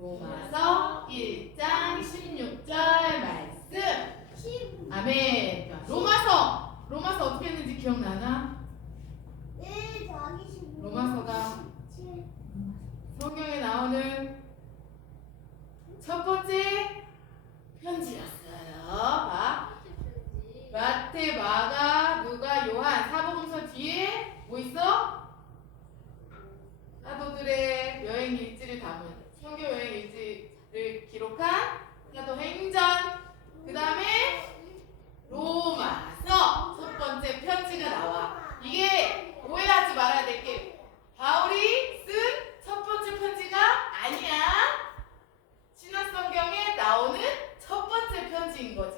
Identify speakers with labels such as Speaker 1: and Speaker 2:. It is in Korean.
Speaker 1: 로마서 1장 16절 말씀. 아멘. 로마서. 로마서 어떻게 했는지 기억나나?
Speaker 2: 로마서가
Speaker 1: 성경에 나오는 첫 번째 편지였어요. 봐. 마태, 마가, 누가, 요한 사복음서 뒤에 뭐 있어? 사도들의 여행 일지를 담은 성경 일지를 기록한 사도행전.
Speaker 2: 그 다음에
Speaker 1: 로마서 첫 번째 편지가 나와. 이게 오해하지 말아야 될 게 바울이 쓴 첫 번째 편지가 아니야. 신약 성경에 나오는 첫 번째 편지인 거지.